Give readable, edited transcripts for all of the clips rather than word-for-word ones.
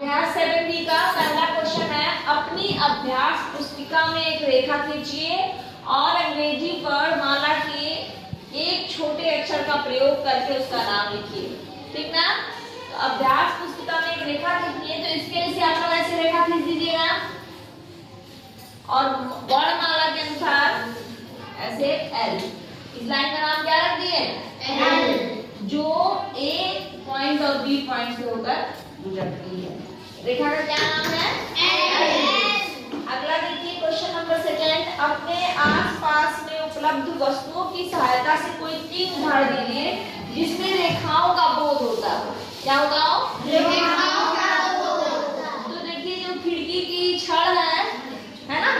अभ्यास 7B का पहला क्वेश्चन है, अपनी अभ्यास पुस्तिका में एक रेखा खींचिए और अंग्रेजी वर्णमाला के एक छोटे अक्षर का प्रयोग करके उसका नाम लिखिए। ठीक ना? तो अभ्यास पुस्तिका में एक रेखा खींचनी है, तो इसके लिए आप लोग ऐसे रेखा खींच दीजिएगा और वर्णमाला के अनुसार ऐसे एल। इस लाइन का नाम क्या रख दिए? एल, जो ए पॉइंट और बी पॉइंट से होकर गुजरती है। रेखा का क्या नाम है? एल। अगला देखिए क्वेश्चन नंबर 2, अपने आसपास में उपलब्ध वस्तुओं की सहायता से कोई 3 उदाहरण दीजिए जिसमें रेखाओं का बोध होता है। क्या होगा? रेखाओं का बोध होता है। तो देखिए जो खिड़की की छड़ है ना,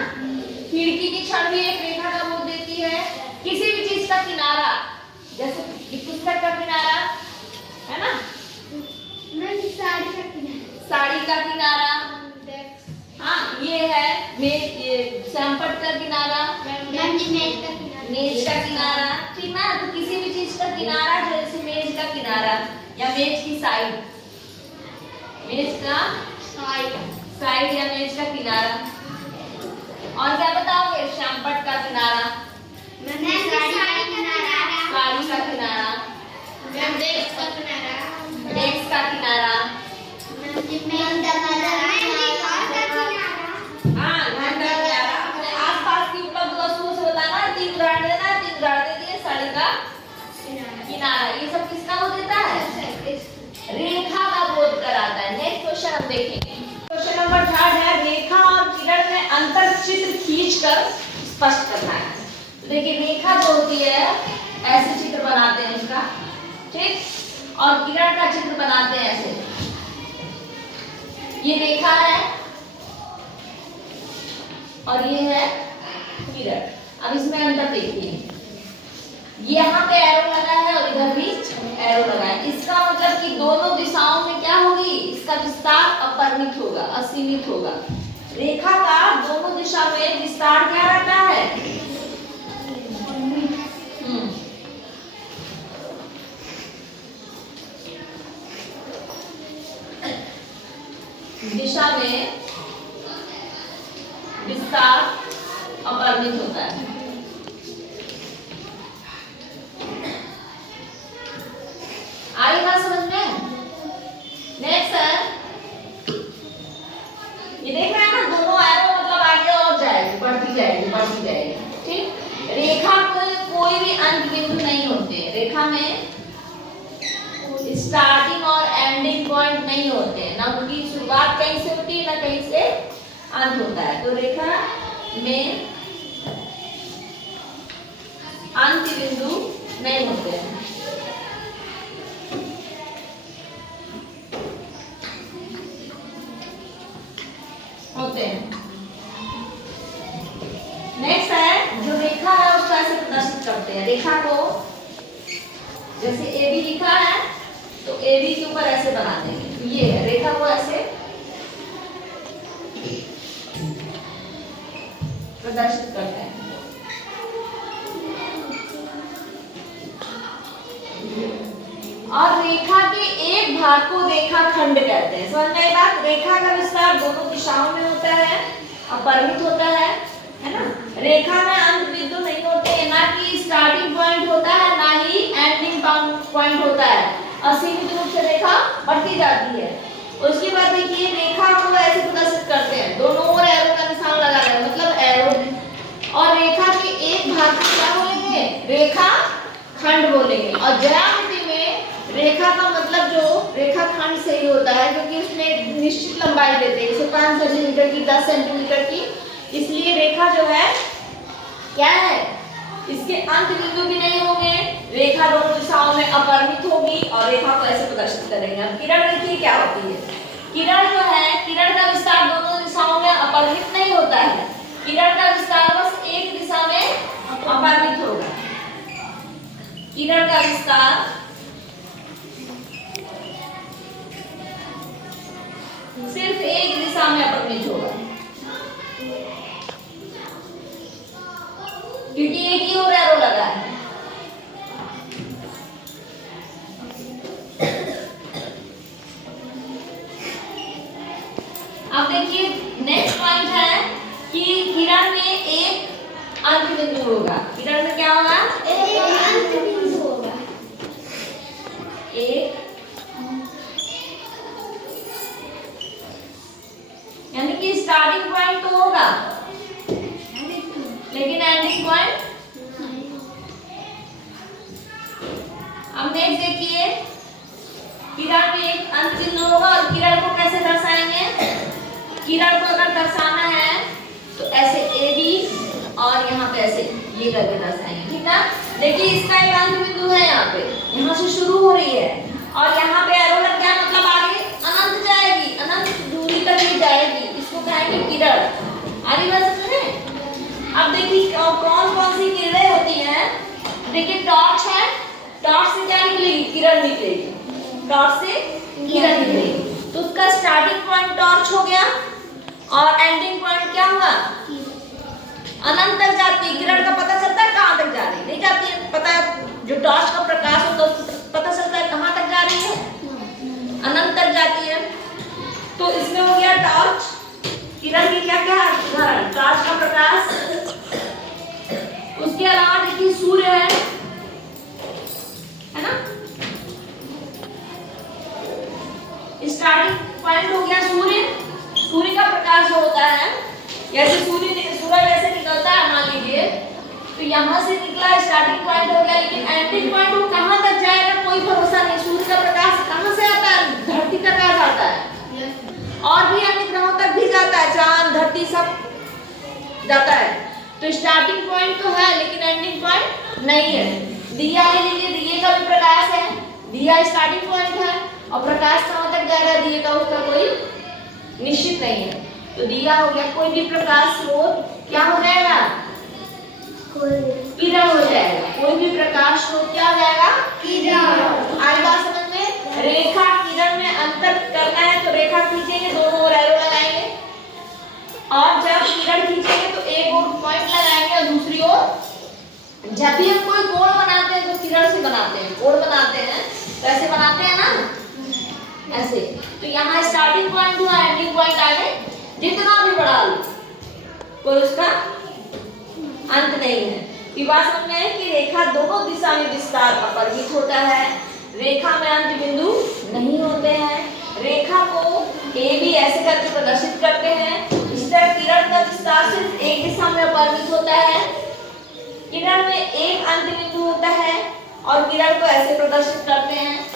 खिड़की की छड़ भी एक रेखा का बोध देती है। किसी भी चीज का किनारा, जैसे पुस्तक का किनारा है ना, साड़ी का किनारा, हाँ ये है मेज, चौपट का किनारा, मेज का किनारा। ठीक ना? तो किसी भी चीज का किनारा, जैसे मेज का किनारा या मेज की साइड, मेज का साइड या मेज का किनारा। और क्या बताओगे? चौपट का किनारा, साड़ी का किनारा, डेस्क का किनारा, हाँ घंटा किनारा। अपने आसपास की उपलब्ध वस्तुओं से बताना, 3 उदाहरण देना, 3 उदाहरण दे दिए। साड़ी का किनारा, ये सब किसका बोध देता है? रेखा का बोध कराता है। नेक्स्ट क्वेश्चन हम देखेंगे। क्वेश्चन नंबर 3 है, रेखा और किरण में अंतर चित्र खींचकर स्पष्ट करना है। तो देखिए रेखा जो होती है ऐसे चित्र बनाते हैं उसका, ठीक, और किरण का चित्र बनाते हैं ऐसे। ये रेखा है और ये है किरण। अब इसमें अंतर देखिए, यहाँ पे एरो लगा है और इधर भी एरो लगा है। इसका मतलब कि दोनों दिशाओं में क्या होगी? इसका विस्तार अपरिमित होगा, असीमित होगा। रेखा का दोनों दिशा में विस्तार क्या रहता है? दिशा में विस्तार अपरिमित होता है। आई बात समझ में? नेक्स्ट है, ये देख रहे हैं ना, दोनों एरो मतलब आगे और जाएगी, बढ़ती जाएगी। ठीक, रेखा कोई भी अंत बिंदु नहीं होते। रेखा में स्टार्टिंग और एंडिंग पॉइंट नहीं होते हैं, ना उनकी शुरुआत कहीं से होती है ना कहीं से अंत होता है। तो रेखा में अंत बिंदु नहीं होते हैं। नेक्स्ट है, जो रेखा है उसको ऐसे प्रदर्शित करते हैं। रेखा को जैसे AB लिखा है तो AB के ऊपर ऐसे बना देंगे। ये है रेखा को ऐसे प्रदर्शित करते हैं। और रेखा के एक भाग को रेखाखंड कहते हैं। समझ में आई बात? रेखा का विस्तार दोनों दिशाओं में होता है, अपरिमित होता है ना? रेखा में अंत बिंदु नहीं होते, ना कि स्टार्टिंग पॉइंट होता है ना ही एंडिंग पॉइंट होता है। असीमित रूप से रेखा बढ़ती जाती है। उसके बाद देखिए रेखा को ऐसे प्रदर्शित करते हैं, दोनों ओर एरो का निशान लगा रहे हैं, मतलब एरो। और रेखा के एक भाग को क्या बोलेंगे? रेखा खंड बोलेंगे। और ज्यामिति में रेखा का मतलब जो रेखा खंड से ही होता है, क्योंकि उसमें निश्चित लंबाई देते हैं, जैसे 5 सेंटीमीटर की, 10 सेंटीमीटर की। इसलिए रेखा जो है क्या है, इसके अंत बिंदु भी नहीं होंगे। रेखा दोनों दिशाओं में अपरिमित होगी और रेखा को ऐसे प्रदर्शित करेंगे। अब किरण देखिए क्या होती है। किरण जो है, किरण का विस्तार दोनों दिशाओं में अपरिमित नहीं होता है। किरण का विस्तार बस एक दिशा में अपरिमित होगा। किरण का विस्तार सिर्फ एक दिशा में अपरिमित होगा, क्योंकि एक ही और एरो लगा है। अब देखिए नेक्स्ट पॉइंट है कि किरण में एक अंत बिंदु होगा। किरण में क्या होगा? एक अंत बिंदु होगा। एक, यानी कि स्टार्टिंग पॉइंट तो होगा लेकिन एंडिंग पॉइंट। अब नेक्स्ट देखिए, किरण में एक अंत बिंदु होगा और किरण को कैसे दर्शाएंगे? किरण को अगर दर्शाना है तो ऐसे ए बी और यहाँ पे ऐसे ये करके दर्शाएंगे, ठीक है। देखिए इसका एक अंत बिंदु है, यहाँ पे यहाँ से शुरू हो रही है और यहाँ पे एरो लग गया, मतलब आगे अनंत जाएगी, अनंत दूरी तक ही जाएगी। इसको कहेंगे किरण। आगे बात समझ रहे हैं? अब देखिए कौन कौन सी किरणें होती हैं। देखिए टॉर्च है, टॉर्च से क्या निकलेगी? किरण निकलेगी। टॉर्च से किरण निकलेगी, तो उसका स्टार्टिंग पॉइंट टॉर्च हो गया और एंडिंग पॉइंट क्या हुआ? अनंत तक जाती है। किरण का पता चलता है कहाँ तक जा रही है? नहीं जाती है। पता है जो टॉर्च का प्रकाश होता है पता चलता है कहाँ तक जा रही है? अनंत तक जाती है। तो इसमें हो गया टॉर्च। किरण की क्या क्या उदाहरण? टॉर्च का प्रकाश। उसके अलावा देखिए सूर्य है ना, स्टार्टिंग पॉइंट हो गया सूर्य। सूर्य का प्रकाश जो होता है, जैसे सूरज ऐसे निकलता है मान लीजिए, तो यहाँ से निकला स्टार्टिंग पॉइंट हो गया, लेकिन एंडिंग पॉइंट वो कहाँ तक जाएगा कोई भरोसा नहीं। सूर्य का प्रकाश कहाँ से आता है? धरती तक आ जाता है और भी अन्य ग्रहों तक भी जाता है, चांद धरती सब जाता है। तो स्टार्टिंग पॉइंट तो है लेकिन एंडिंग पॉइंट नहीं है। दिया ले लीजिए, दिए का भी प्रकाश है, दिया स्टार्टिंग पॉइंट है और प्रकाश कहाँ तक जा रहा है दिए का, उसका कोई निश्चित नहीं है। तो दिया हो गया, कोई भी प्रकाश स्रोत क्या हो जाएगा? किरण हो जाएगा। कोई भी प्रकाश स्रोत क्या हो जाएगा? किरण। आज बात समझ में? रेखा किरण में अंतर करना है तो रेखा खींचेंगे, दोनों ओर एरो लगाएंगे और जब किरण खींचेंगे तो एक ओर पॉइंट लगाएंगे और दूसरी ओर। जब भी हम कोई कोण बनाते हैं तो किरण से बनाते हैं, कोण बनाते हैं तो ऐसे बनाते हैं ना, ऐसे। तो यहाँ स्टार्टिंग पॉइंट हुआ, एंडिंग पॉइंट आगे जितना भी बढ़ा लो कोई उसका अंत नहीं है। ये बात समझ में है कि रेखा दोनों दिशा में विस्तार अपरिमित होता है। रेखा में अंत बिंदु नहीं होते हैं। रेखा को ए बी ऐसे करके प्रदर्शित करते हैं। इस तरह किरण का विस्तार सिर्फ एक दिशा में अपरिमित होता है। किरण में एक अंत बिंदु होता है और किरण को ऐसे प्रदर्शित करते हैं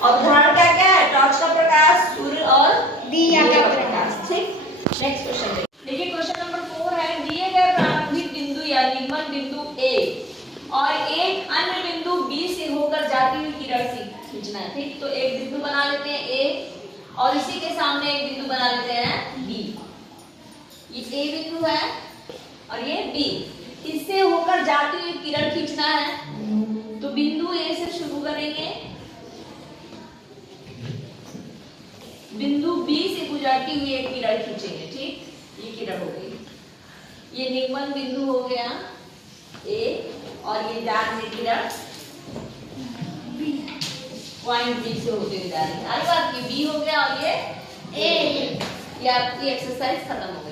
और उदाहरण क्या क्या है? टॉर्च का प्रकाश, सूर्य और दिया का प्रकाश। ठीक, नेक्स्ट क्वेश्चन देखिए। क्वेश्चन नंबर 4 है, दिए गए प्रारंभिक बिंदु या निगमन बिंदु ए और एक अन्य बिंदु बी से होकर जाती हुई किरण से खींचना है। ठीक, तो एक बिंदु बना लेते हैं ए और इसी के सामने एक बिंदु बना लेते हैं बी। ये ए बिंदु है और ये बी, इससे होकर जाती हुई किरण खींचना है। तो बिंदु ए से शुरू करेंगे, बिंदु बी से गुजरती हुई एक किरण खींचेंगे। ठीक, ये किरण हो गई, ये निगमन बिंदु हो गया ए और ये जा रही किरण पॉइंट बी से होते हुए जा रही है। आज बात की बी हो गया और ये ए। ये आपकी एक्सरसाइज खत्म हो गई।